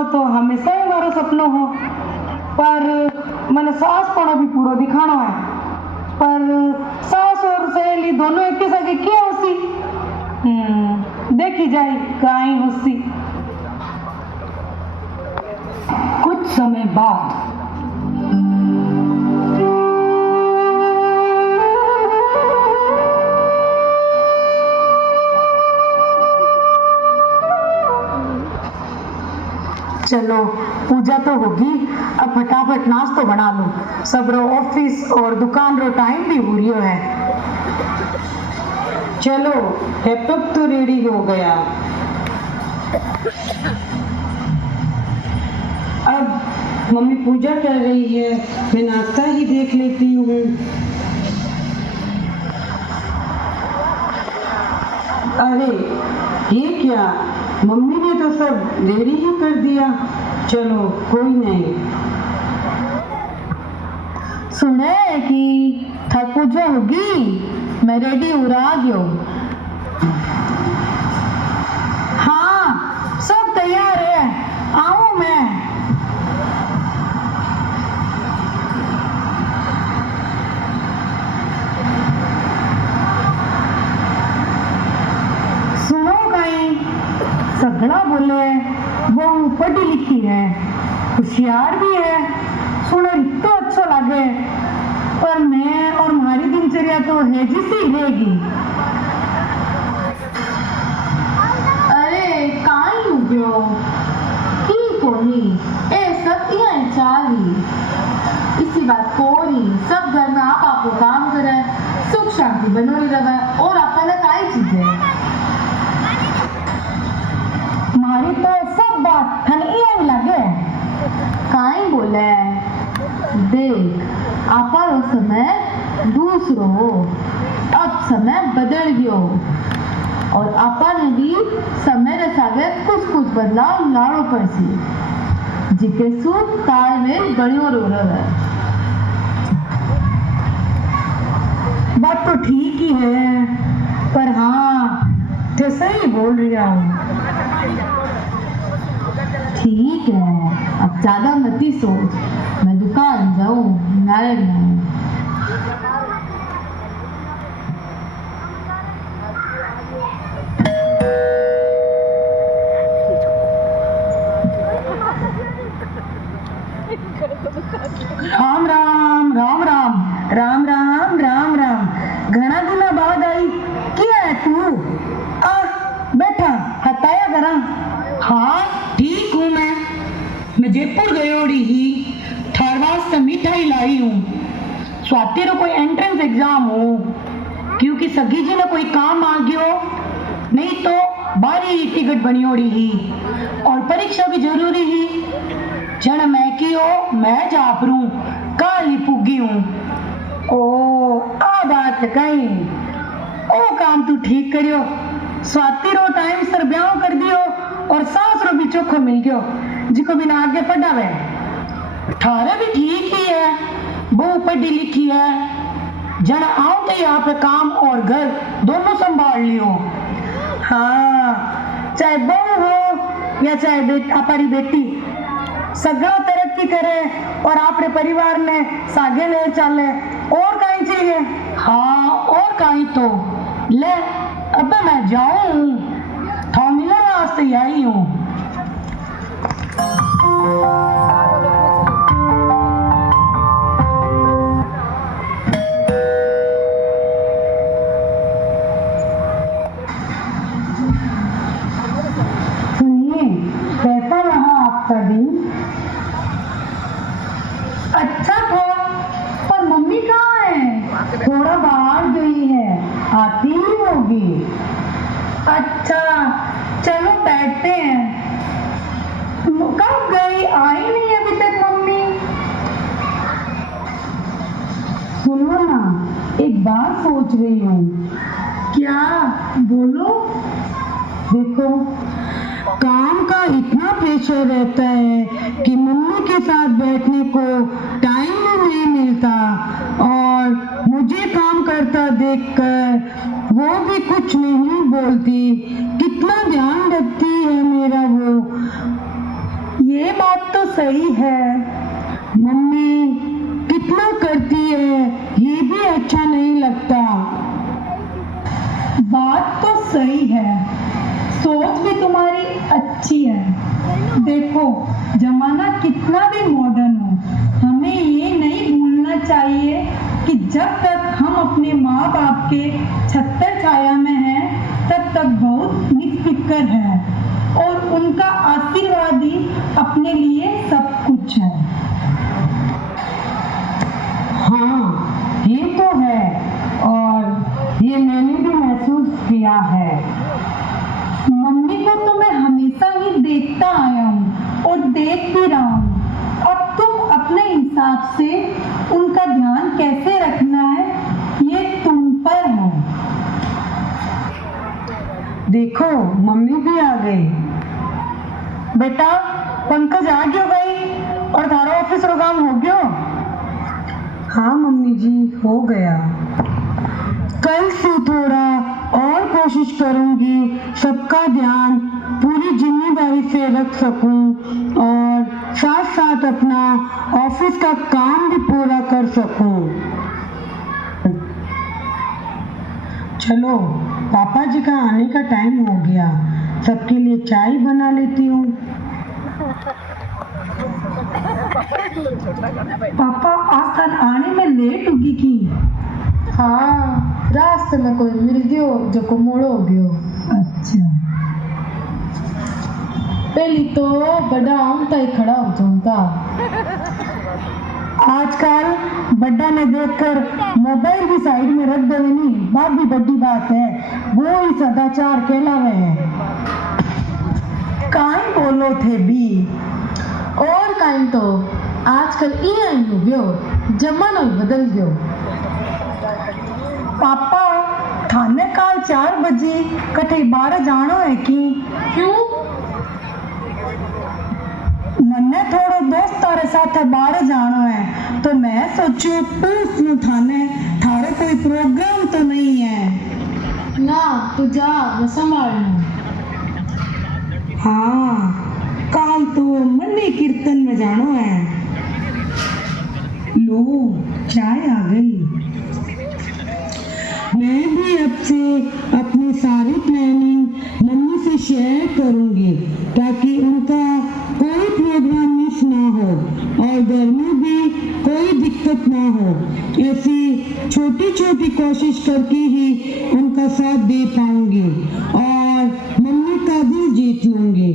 सपनों तो हमेशा ही मारो सपनों हो, पर मैंने सास पड़ो भी पूरा दिखाना है। पर सास और सहेली दोनों एक साथ क्या होसी, देखी जाए काई होसी। कुछ समय बाद चलो पूजा तो होगी, अब फटाफट नाश्तो बना लो, सब रो ऑफिस और दुकान रो टाइम भी हो रही है। चलो लैपटॉप तो रेडी हो गया, अब मम्मी पूजा कर रही है, मैं नाश्ता ही देख लेती हूँ। अरे ये क्या, मम्मी ने तो सब रेडी ही कर दिया। चलो कोई नहीं। सुने कि थक पूजा होगी, मैं रेडी हो रहा गयो। हाँ सब तैयार है, आऊं मैं। सुनो कहीं, सगड़ा बोले वो पढ़ी लिखी है, होशियार भी है, सुनो तो अच्छा लगे, पर मैं और हमारी दिनचर्या तो है जैसी रहेगी। अरे काई हो गयो की कोनी, ए सब यहाँ चाली इसी बात कोनी, सब घर में आप आपको काम करे, सुख शांति बनोरी रहे, और आपने काई चीज है हमारी तो सब बात थन यही लगे। काई बोले, देख आपा समय दूसरो, अब समय बदल गयो, और आपा ने भी समय रे सागे कुछ बदलाव लाड़ो पड़सी, जिके सुख तालमेल बनियो रो रहे। बात तो ठीक ही है, पर हाँ थे सही बोल रहा हूँ। ठीक है, अब ज्यादा मती सोच, मैं दुकान जाऊं, नारायण नहीं। राम राम राम राम राम राम राम राम, घना दिना बाद आई, क्या है तू? आ बैठा हताया करा। हाँ ठीक हूँ मैं जयपुर गयोड़ी ही, थारवास से मिठाई लाई हूँ। स्वाति रो कोई एंट्रेंस एग्जाम हो, क्योंकि सगी जी ने कोई काम आ गयो, नहीं तो बारी टिकट बनियोड़ी ही, और परीक्षा भी जरूरी ही। जन मैं की हो मैं जापरू काली पुगी हूँ। ओ आ बात कहीं, ओ काम तू ठीक करियो, स्वाति रो टाइम सर ब्याह कर दियो, और सास रो भी चोखो मिल गयो, जिको बिना आगे पढ़ावे। थारे भी ठीक ही है, बहु पढ़ी लिखी है, जन आऊं तो यहाँ पे काम और घर दोनों संभाल लियो। हाँ चाहे बहू हो या चाहे हमारी बेटी, सगड़ा तरक्की करे और आपने परिवार ने सागे ले चले, और कहीं चाहिए। हाँ और कहीं तो ले, अब मैं जाऊं, था मिलने वास्ते आई हूँ। सुनिए, कैसा रहा आपका दिन? अच्छा था, पर मम्मी कहाँ है? थोड़ा बाहर गई है, आती ही होगी। अच्छा चलो बैठते हैं। कब गई, आई नहीं अभी तक मम्मी। सुनो ना, एक बात सोच रही हूँ। क्या? बोलो। देखो काम का इतना प्रेशर रहता है कि मम्मी के साथ बैठने को टाइम ही नहीं मिलता, और मुझे काम करता देखकर वो भी कुछ नहीं बोलती, कितना ध्यान रखती है मेरा वो। ये बात तो सही है। मम्मी कितना करती है ये भी अच्छा नहीं लगता। बात तो सही है, सोच भी तुम्हारी अच्छी है। देखो जमाना कितना भी मॉडर्न हो, हमें ये नहीं भूलना चाहिए कि जब तक हम अपने माँ बाप के छत्र छाया में हैं तब तक बहुत निफिक्र है और उनका आशीर्वाद ही अपने लिए सब कुछ है। हाँ ये तो है और ये मैंने भी महसूस किया है। मम्मी को तो मैं हमेशा ही देखता आया हूँ और देख भी रहा हूँ। अब तुम अपने हिसाब से उनका ध्यान कैसे रखना है ये तुम पर है। देखो मम्मी भी आ गई। बेटा पंकज आ गयो गई और थारा ऑफिस रो काम हो गयो? हाँ मम्मी जी हो गया। कल से थोड़ा और कोशिश करूंगी सबका ध्यान पूरी जिम्मेदारी से रख सकूं और साथ साथ अपना ऑफिस का काम भी पूरा कर सकूं। चलो पापा जी का आने का टाइम हो गया, सबके लिए चाय बना लेती हूँ। पापा आज कल आने में लेट होगी की? हाँ रास्ते में कोई मिल गयो जो को मोड़ो हो गयो। अच्छा पहली तो बड़ा आमता ही खड़ा हो जाऊंगा। आजकल बड्डा ने देखकर मोबाइल भी साइड में रख देवे नहीं, बात भी बड़ी बात है, वो ही सदाचार कहलावे है। काई बोलो थे भी और काइन तो आजकल ये ही हो गयो, जमाना ही बदल गयो। पापा थाने काल 4 बजे कटे 12 जानो है कि? क्यों? मन्ने थोड़ो दोस्तारे साथ 12 जानो है तो मैं सोचू पूछ लूं थाने थारे कोई प्रोग्राम तो नहीं है। ना तू जा मैं संभाल लूं। हाँ काल तो मंडी कीर्तन में जानो है। लो चाय आ गई। मैं भी अब से अपनी सारी प्लानिंग मम्मी से शेयर करूंगी ताकि उनका कोई प्रोग्राम मिस ना हो और घर में भी कोई दिक्कत ना हो। ऐसी छोटी छोटी कोशिश करके ही उनका साथ दे पाऊंगी और मम्मी का दिल जीत लूंगी।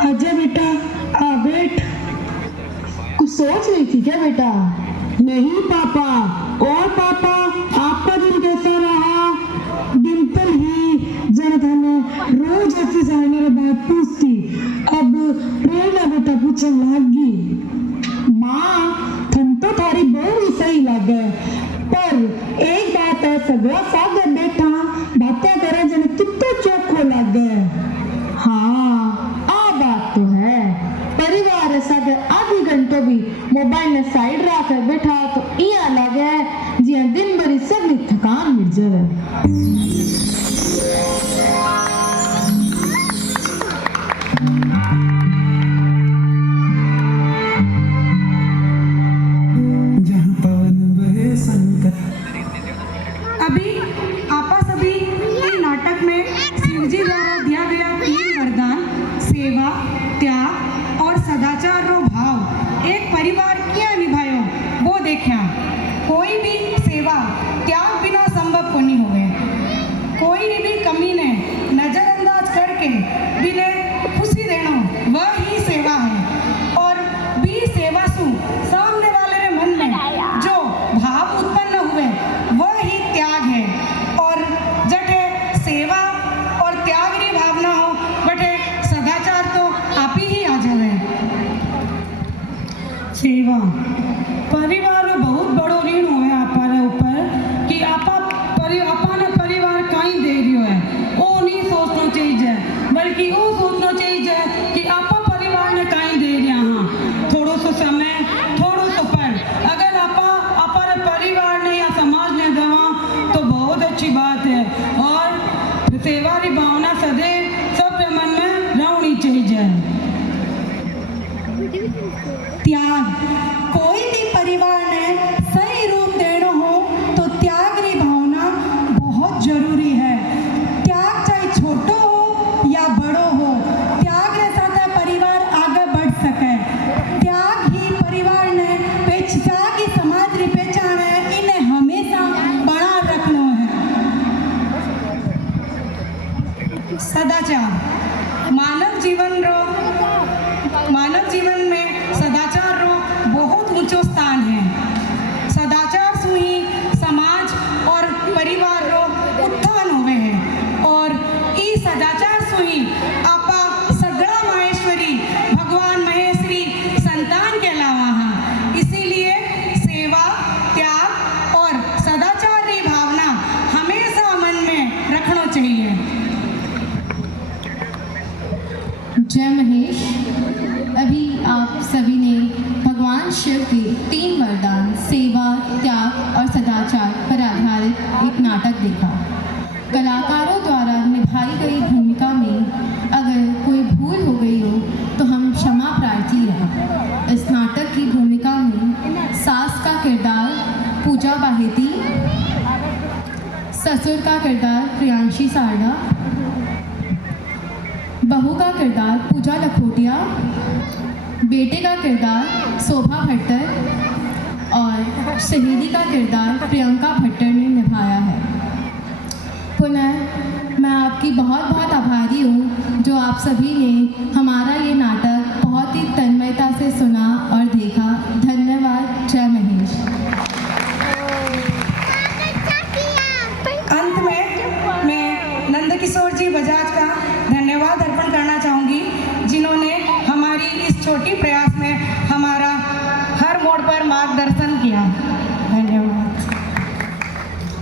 आजा बेटा आ बैठ। कुछ सोच रही थी क्या बेटा? नहीं पापा। और पापा आपका दिन कैसा रहा? डिम्पल ही जनधन रोज ऑफिस आने के बाद पूछती, अब प्रेरणा बेटा पूछने लगी। माँ तुम तो थारी बहुत सही लगे, पर एक बात है सगड़ा सागर बैठा बातें करे जन कितना चोखो लगे। हाँ आ बात तो है, परिवार ऐसा आधी घंटे भी मोबाइल ने साइड रख बैठा तो ये लगे जिया दिन भरी सभी थकान मिट जावे। अभी आपा सभी इस नाटक में शिवजी द्वारा दिया गया 3 वरदान सेवा त्याग और सदाचार रो भाव एक परिवार क्या निभायो वो देखा। कोई भी सेवा त्याग बिना संभव को नहीं होवे। कोई भी कमी ने नजरअंदाज करके बिने खुशी देना वह ही सेवा है। और भी सेवा सु सामने वाले रे मन में जो भाव उत्पन्न हुए वह ही त्याग है। और जटे सेवा और त्याग री भावना हो बटे सदाचार तो आप ही आ जावे। सेवा परिवार में बहुत बड़ो ऋण हुए आपारे ऊपर कि आपा ने परिवार कहीं दे रियो है वो नहीं सोचना चाहिए, बल्कि वो सोचना चाहिए कि आपा परिवार ने कहीं दे रिया। हाँ थोड़ो सो समय थोड़ो सो पर अगर आपा ने परिवार ने या समाज ने देवा तो बहुत अच्छी बात है। और सेवा की भावना सदैव सबके मन में रहनी सदाचार मानव जीवन में सदाचार रो बहुत ऊंचो स्थान है। सदाचार से ही समाज और परिवार रो उत्थान होवे है और ई सदाचार से ही आपा सगड़ा माहेश्वरी भगवान महेश्वरी संतान कहलावा हाँ। इसीलिए सेवा, त्याग और सदाचार री भावना हमेशा मन में रखना चाहिए। जय महेश। अभी आप सभी ने भगवान शिव के 3 वरदान सेवा, त्याग और सदाचार पर आधारित एक नाटक देखा। कलाकारों द्वारा निभाई गई भूमिका में अगर कोई भूल हो गई हो तो हम क्षमा प्रार्थी हैं। इस नाटक की भूमिका में सास का किरदार पूजा बाहेती, ससुर का किरदार प्रियांशी सारदा, बहू का किरदार पूजा लखोटिया, बेटे का किरदार शोभा भट्टर और सहेली का किरदार प्रियंका भट्टर ने निभाया है। पुनः मैं आपकी बहुत बहुत आभारी हूँ जो आप सभी ने हमारा ये नाटक बहुत ही तन्मयता से सुना और देखा। धन्यवाद। जय महेश। अंत में मैं नंदकिशोर जी बजाज का धन्यवाद अर्पण करना चाहूँगी जिन्होंने हमारी इस छोटी प्रयास में